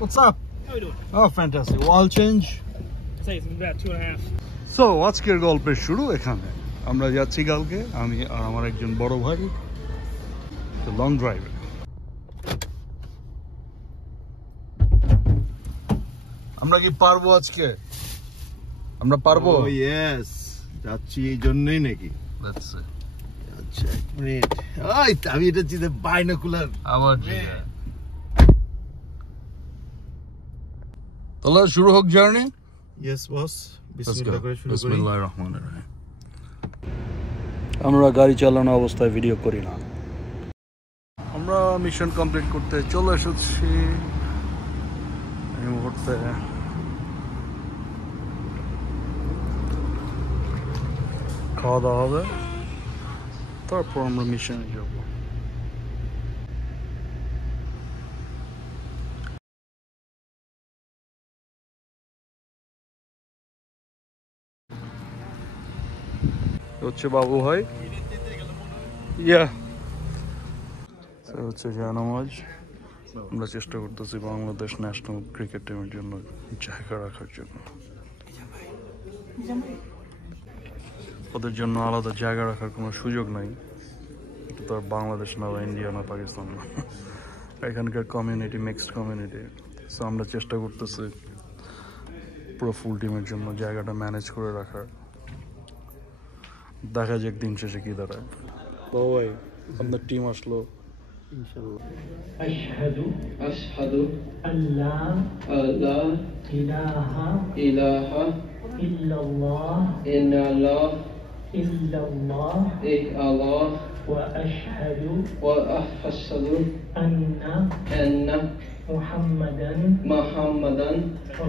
What's up? How you doing? Oh, fantastic. Wall change. I'd say it's about 2.5. So, আজকের গল্পের শুরু এখানে। আমরা যাচ্ছি কালকে, আমি আর আমার একজন বড় ভাই, লং ড্রাইভে। আমরা কি পারবো আজকে? আমরা পারবো? Oh yes. যাচ্ছি এই জন্যই নাকি? Let's see. আচ্ছা, এক মিনিট। ওই আমি এটা চিন্তা বাইনোকুলার। আবার তাহলে শুরু হোক জার্নি। Yes boss. বিসমিল্লাহ করে শুরু করি। বিসমিল্লাহির রহমানির রহিম। আমরা গাড়ি চালানো অবস্থায় ভিডিও করি না। আমরা মিশন কমপ্লিট করতে চলে এসেছি এই মুহূর্তে। খাওয়া দাওয়া হবে, তারপর আমরা মিশনে যাব। হচ্ছে বাবু ভাই, হচ্ছে জানামাজ। আমরা চেষ্টা করতেছি বাংলাদেশ ন্যাশনাল ক্রিকেট টিমের জন্য জায়গা রাখার জন্য। ওদের জন্য আলাদা জায়গা রাখার কোনো সুযোগ নাই। এটা তো আর বাংলাদেশ না বা ইন্ডিয়া না পাকিস্তান না, এখানকার কমিউনিটি মিক্সড কমিউনিটি। সো আমরা চেষ্টা করতেছি পুরো ফুল টিমের জন্য জায়গাটা ম্যানেজ করে রাখার। দেখা যাক দিন শেষে কি দাঁড়ায়। বাবু ভাই, আপনার টিম আসলো। ইনশাআল্লাহ। আশহাদু আল্লা ইলাহা ইল্লাল্লাহ ওয়া আশহাদু আন্না মুহাম্মাদান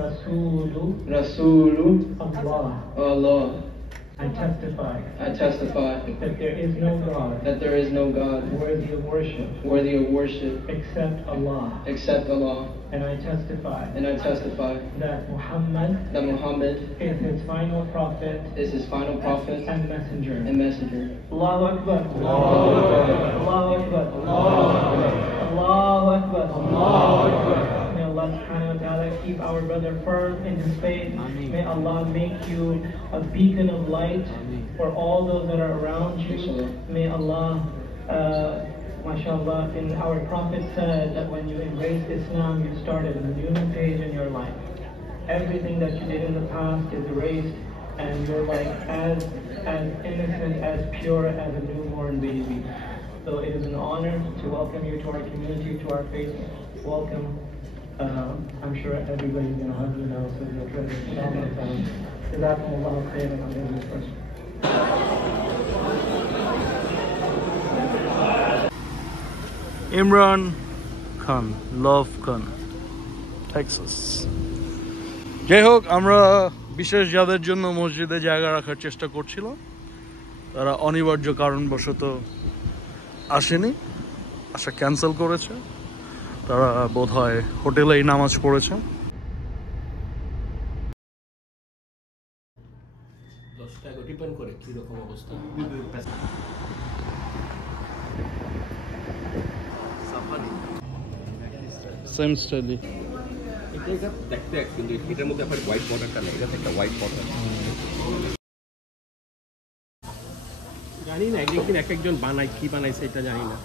রাসূলুল্লাহ। I testify that there is no God worthy of worship except Allah. And I testify that Muhammad is his final prophet and messenger. Allahu Akbar. Allahu Akbar. Allahu Akbar. May Allah subhanahu wa ta'ala keep our brother firm in his faith. May Allah make you a beacon of light for all those that are around you. May Allah, mashallah, and our Prophet said that when you embraced Islam, you started a new page in your life. Everything that you did in the past is erased, and you're like as innocent, as pure as a newborn baby. So it is an honor to welcome you to our community, to our faith. Welcome. I'm sure everybody's going to hug you now, so you're treasure. Jazakumullahu khairan on this question. Imran Khan, Love Khan, Texas. যাই হোক, আমরা বিশেষ যাদের জন্য মসজিদে জায়গা রাখার চেষ্টা করছিলাম, তারা অনিবার্য কারণবশত আসেনি, আসা ক্যান্সেল করেছে। তারা বোধহয় হোটেলেই নামাজ পড়েছে। সেম স্টাইলি এটা দেখতে কিন্তু এটার মধ্যে আপনার হোয়াইট বর্ডারটা নেই, এটা একটা হোয়াইট বর্ডার। জানি না একজন বানায় কি বানাইছে এটা জানি না।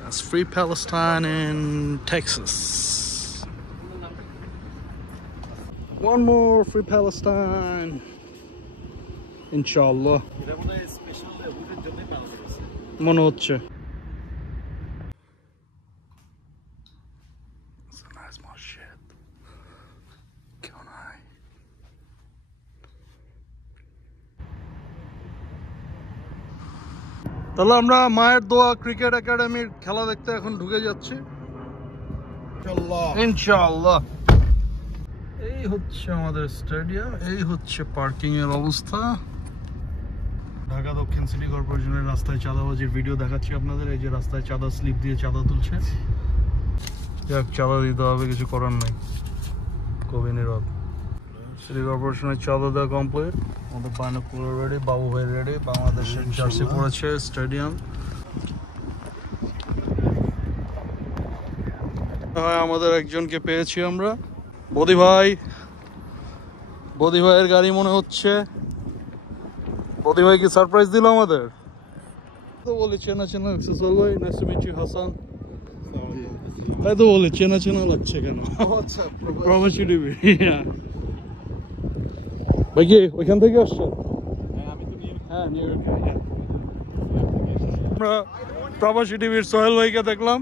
That's Free Palestine in Texas. One more Free Palestine, Inshallah. মনে হচ্ছে। It's a nice masjid. क्यों नहीं? তাহলে আমরা মায়ের দোয়া ক্রিকেট একাডেমির খেলা দেখতে এখন ঢুকে যাচ্ছি ইনশাআল্লাহ। এই হচ্ছে আমাদের স্টেডিয়াম, এই হচ্ছে পার্কিং এর অবস্থা। ঢাকা দক্ষিণ সিটি কর্পোরেশনের রাস্তায় চাঁদাবাজির ভিডিও দেখাচ্ছি আপনাদের। এই যে রাস্তায় চাঁদা স্লিপ দিয়ে চাঁদা তুলছে। যাক, চাঁদা দিতে হবে, কিছু করার নাই, কবি নীরব। সিটি কর্পোরেশনের চাঁদা দেওয়া কমপ্লিট। আমাদের বাইনোকুলার রেডি, বাবু ভাই রেডি, বাংলাদেশের জার্সি পড়েছে স্টেডিয়াম। হয় আমাদের একজনকে পেয়েছি আমরা, বদি ভাইয়ের গাড়ি মনে হচ্ছে। বদি ভাই কি সারপ্রাইজ দিল আমাদের? তো বলি চেনা লাগছে। সোল ভাই, nice to meet you. Hasan, তাই তো বলি চেনা লাগছে কেন? আচ্ছা, প্রবাসী টিভি। ভাই কি ওইখান থেকে আসছেন? হ্যাঁ, নিউ ইয়র্ক। আমরা প্রবাসী টিভির সোহেল ভাইকে দেখলাম।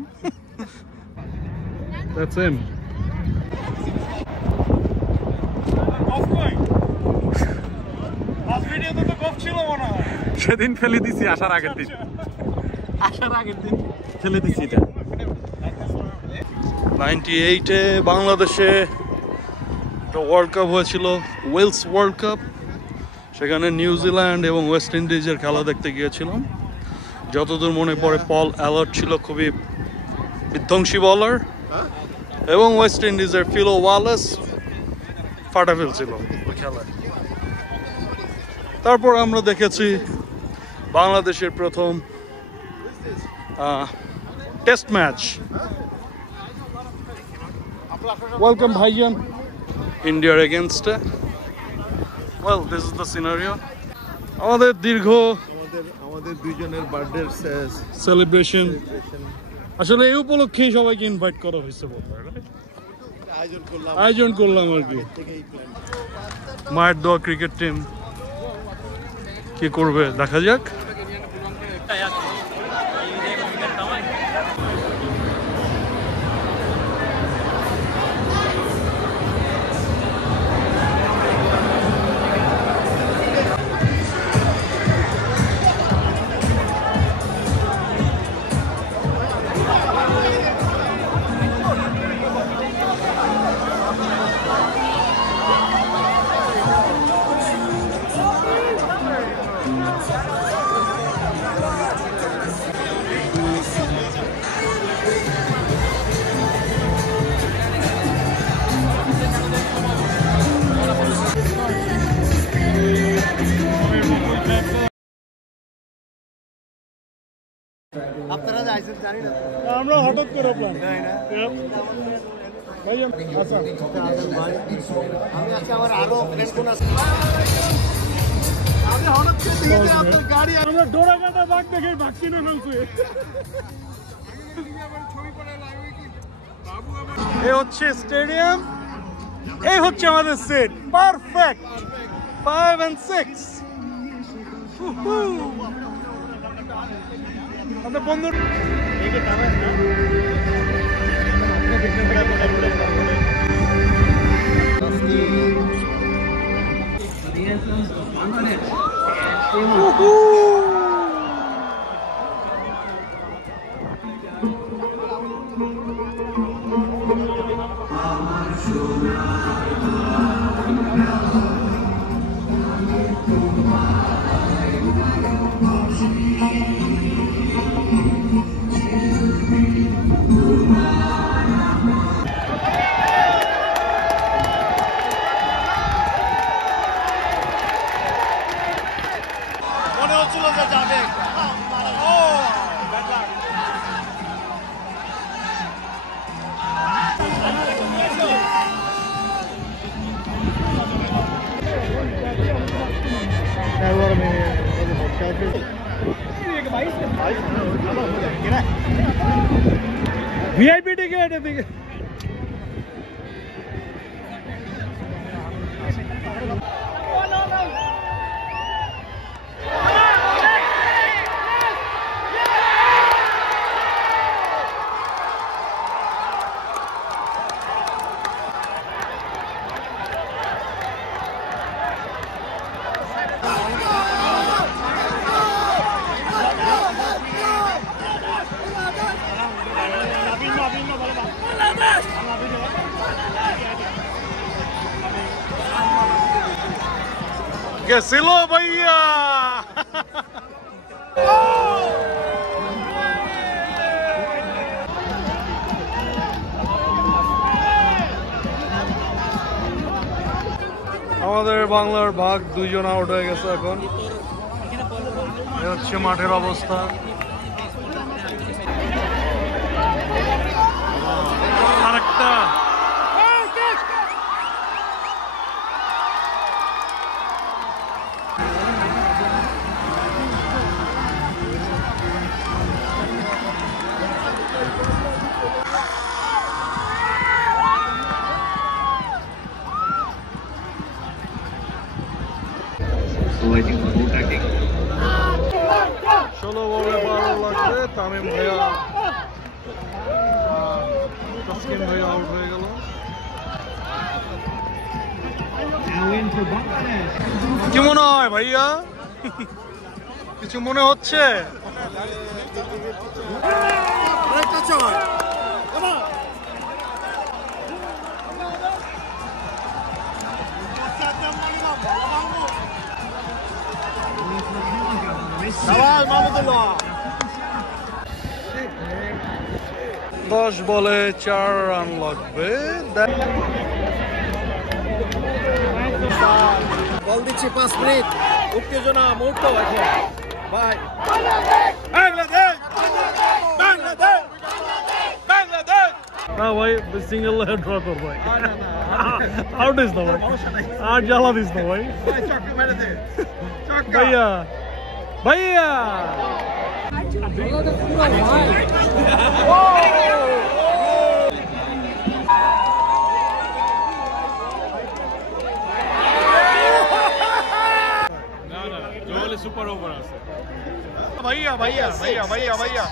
That's him. সেদিন ফেলে দিছি, আসার আগের দিন ফেলে দিছি এটা। 98-এ বাংলাদেশে ওয়ার্ল্ড কাপ হয়েছিল, ওয়েলস ওয়ার্ল্ড কাপ। সেখানে নিউজিল্যান্ড এবং ওয়েস্ট ইন্ডিজের খেলা দেখতে গিয়েছিলাম। যতদূর মনে পড়ে পল অ্যালার্ট ছিল খুবই বিধ্বংসী বলার, এবং ওয়েস্ট ইন্ডিজের ফিলো ওয়ালেস ফাটা ফেলছিল ওই খেলায়। তারপর আমরা দেখেছি বাংলাদেশের প্রথম টেস্ট ম্যাচ। ওয়েলকাম ভাইজান, ইন্ডিয়ার এগেনস্টে। Well, this is the scenario. আমাদের দীর্ঘ আমাদের দুইজনের বার্থডে সেলিব্রেশন, আসলে এই উপলক্ষেই সবাইকে ইনভাইট করা হয়েছে, আয়োজন করলাম আর কি। মায়ের দোয়া ক্রিকেট টিম কি করবে দেখা যাক। আপনারা যাইছেন জানি না, আমরা হঠাৎ করে প্ল্যান। আমি আজকে আমার আরো ফ্রেন্ড কোন আছে, আমি হঠাৎ করে দেখি যে আপনার গাড়ি আমরা ডোরাকাটা বাঘ দেখে বাঘ কিনে ফেলছে। এই হচ্ছে স্টেডিয়াম, এই হচ্ছে আমাদের সেট, পারফেক্ট 5 and 6। আমাদের বন্ধু মনে হচ্ছিল যে যাবে। ভিআইপি টিকেট এদিকে। গেছিল ভাইয়া। আমাদের বাংলার ভাগ দুইজন আউট হয়ে গেছে এখন। এ হচ্ছে মাঠের অবস্থা। একটা ষোলো বলে 12 লাগবে তামিম ভাইয়া তাসকিন ভাইয়া আউট হয়ে গেল কি মনে হয় ভাইয়া কিছু মনে হচ্ছে দশ বলে 4 রান লাগবে বল দিচ্ছি 5 মিনিট উত্তেজনা মুহূর্ত এখন বাই না ভাই সিঙ্গেল ড্র কর ভাই আউট ইস না ভাই আর জ্বালা দিস না ভাই ভাইয়া ভাইয়া সুপার ওভার আছে ভাইয়া ভাইয়া ভাইয়া ভাইয়া ভাইয়া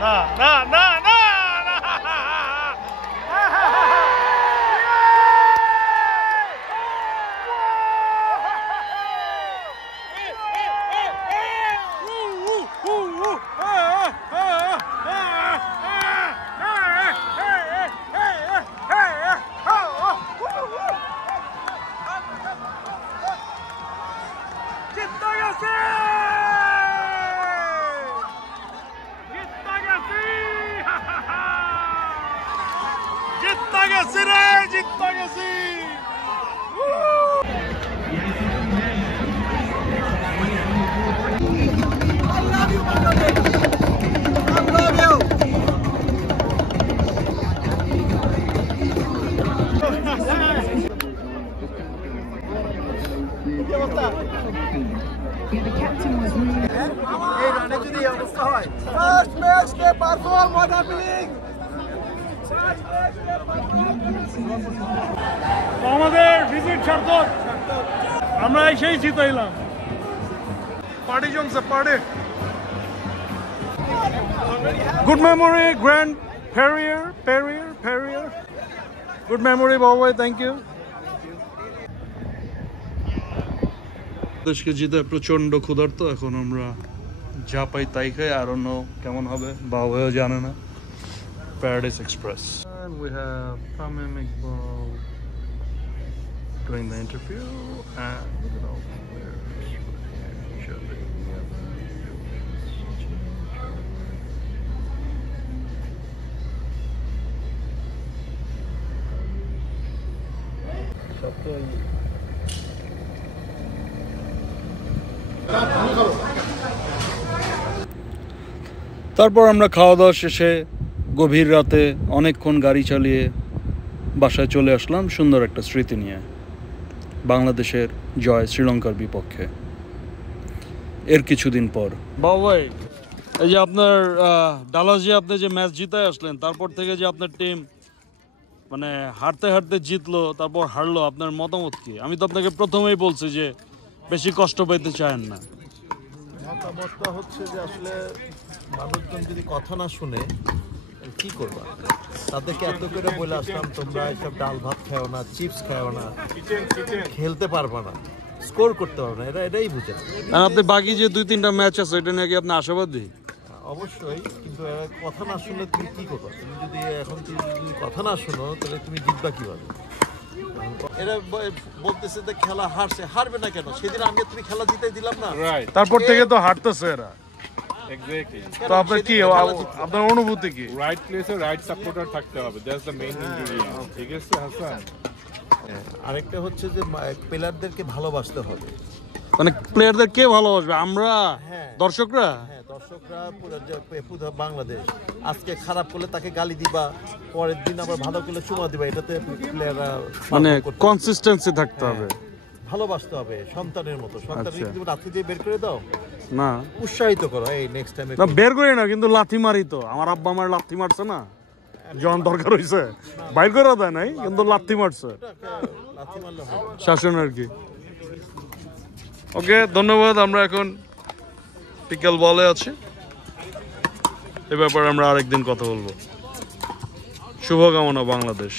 না না না না জিততে গেছি রে জিততে গেছি এই রানে যদি এই অবস্থা হয় ফার্স্ট ম্যাচ কে পারফর্ম হোয়াট হ্যাপেনিং আমাদের ভিজিট সার্থক আমরা এসেই জিতাইলাম পার্টি জমছে পার্টি গুড মেমোরি গ্র্যান্ড ফেরিয়ার good memory Babai thank you দেশকে জিতে প্রচন্ড ক্ষুধার্ত এখন আমরা যা পাই তাই খাই আর অন্য কেমন হবে বাবাও জানে না Paradise Express. And we have Tamim Iqbal doing the interview and look at all the তারপর আমরা খাওয়া দাওয়া শেষে গভীর রাতে অনেকক্ষণ গাড়ি চালিয়ে বাসায় চলে আসলাম সুন্দর একটা স্মৃতি নিয়ে বাংলাদেশের জয় শ্রীলঙ্কার বিপক্ষে এর কিছুদিন পর বাবাই এই যে আপনার ডালাসে আপনি যে ম্যাচ জিতায় আসলেন তারপর থেকে যে আপনার টিম মানে হারতে হারতে জিতলো তারপর হারলো আপনার মতামত কি আমি তো আপনাকে প্রথমেই বলছি যে বেশি কষ্ট পেতে চান না মতামতটা হচ্ছে যে আসলে মানুষজন যদি কথা না শুনে কি করবা তাদেরকে এত করে বলে আসলাম তোমরা এসব ডাল ভাত খাও না চিপস খাও না খেলতে পারবা না স্কোর করতে পারবে না এটাই বুঝে আর আপনি বাকি যে 2-3টা ম্যাচ আছে এটা নাকি আপনি আশাবাদী অবশ্যই কিন্তু কথা না শুনলে তুমি কি করবা তুমি যদি এখন যদি কথা না শুনো তাহলে তুমি জিতবা কিভাবে এরা বলতেছে যে খেলা হারবে না কেন সেদিন আমি তুমি খেলা জিতে দিলাম না তারপর থেকে তো হারতেছে এরা এক্স্যাক্টলি তো আপনার কি আপনার অনুভূতি কি রাইট প্লেসে রাইট সাপোর্টার থাকতে হবে দ্যাটস দ্য মেইন ইনগ্রেডিয়েন্ট ঠিক আছে হাসান আরেকটা হচ্ছে যে প্লেয়ারদেরকে ভালোবাসতে হবে মানে প্লেয়ারদের কে ভালোবাসবে? আমরা, হ্যাঁ। দর্শকরা? হ্যাঁ, দর্শকরা পুরো বাংলাদেশ। আজকে খারাপ করলে তাকে গালি দিবা, পরের দিন আবার ভালো করলে চুমা দিবা, এটাতে প্লেয়াররা মানে কনসিস্টেন্সি থাকতে হবে, ভালোবাসতে হবে সন্তানের মতো। সন্তানকে আচ্ছা। তুমি লাথি দিয়ে বের করে দাও না উৎসাহিত করো, এই নেক্সট টাইমে না বের করি না, কিন্তু লাথি মারি তো। আমার আব্বা আমার লাথি মারছে না যখন দরকার হয়েছে, বাইর করে দেয় নাই, কিন্তু লাথি মারছে, লাথি মারলে হবে। শাসন আর কি। ওকে, ধন্যবাদ। আমরা এখন পিকেল বলে আছি, এ ব্যাপারে আমরা আরেকদিন কথা বলবো। শুভকামনা বাংলাদেশ।